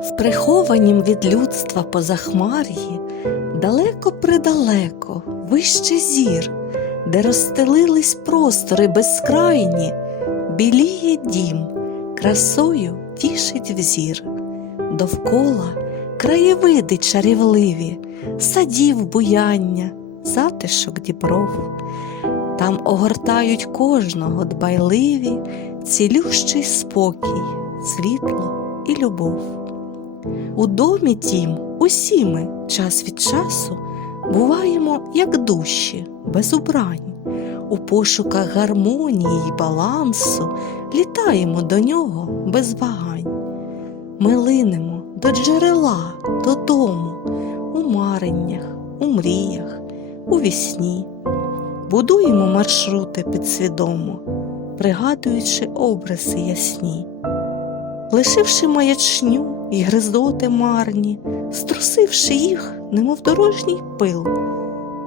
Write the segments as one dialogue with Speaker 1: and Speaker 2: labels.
Speaker 1: Прихованім від людства позахмар'ї, далеко придалеко, вище зір, де розстелились простори безкрайні, біліє дім, красою тішить взір, довкола краєвиди чарівливі, садів буяння, затишок дібров. Там огортають кожного дбайливі, цілющий спокій, світло і любов. У домі тім усі ми час від часу буваємо, як душі, без убрань, у пошуках гармонії й балансу літаємо до нього без вагань. Ми линемо до джерела, додому, у мареннях, у мріях, у вісні, будуємо маршрути підсвідомо, пригадуючи образи ясні. Лишивши маячню й гризоти марні, струсивши їх, немов дорожній пил,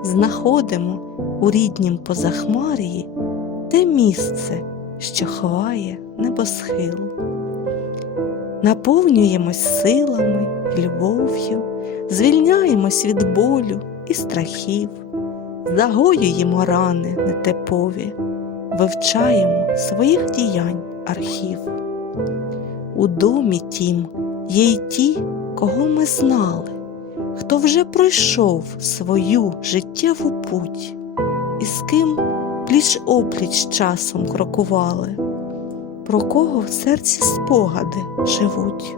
Speaker 1: знаходимо у ріднім позахмарії те місце, що ховає небосхил. Наповнюємось силами любов'ю, звільняємось від болю і страхів, загоюємо рани нетипові, вивчаємо своїх діянь архів. У домі тім є й ті, кого ми знали, хто вже пройшов свою життєву путь, і з ким пліч опліч часом крокували, про кого в серці спогади живуть.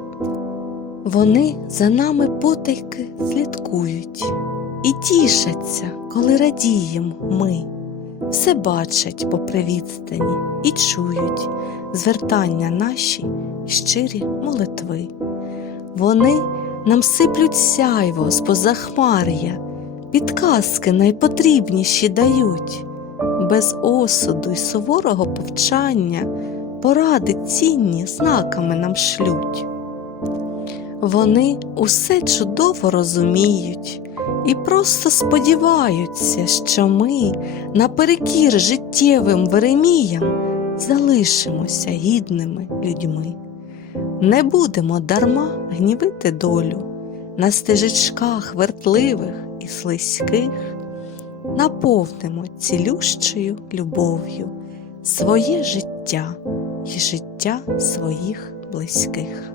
Speaker 1: Вони за нами потайки слідкують і тішаться, коли радіємо ми, все бачать попри відстані і чують звертання наші щирі молитви. Вони нам сиплють сяйво з позахмар'я, підказки найпотрібніші дають, без осуду й суворого повчання, поради цінні знаками нам шлють. Вони усе чудово розуміють і просто сподіваються, що ми наперекір життєвим вереміям залишимося гідними людьми. Не будемо дарма гнівити долю на стежечках вертливих і слизьких, наповнимо цілющою любов'ю своє життя і життя своїх близьких.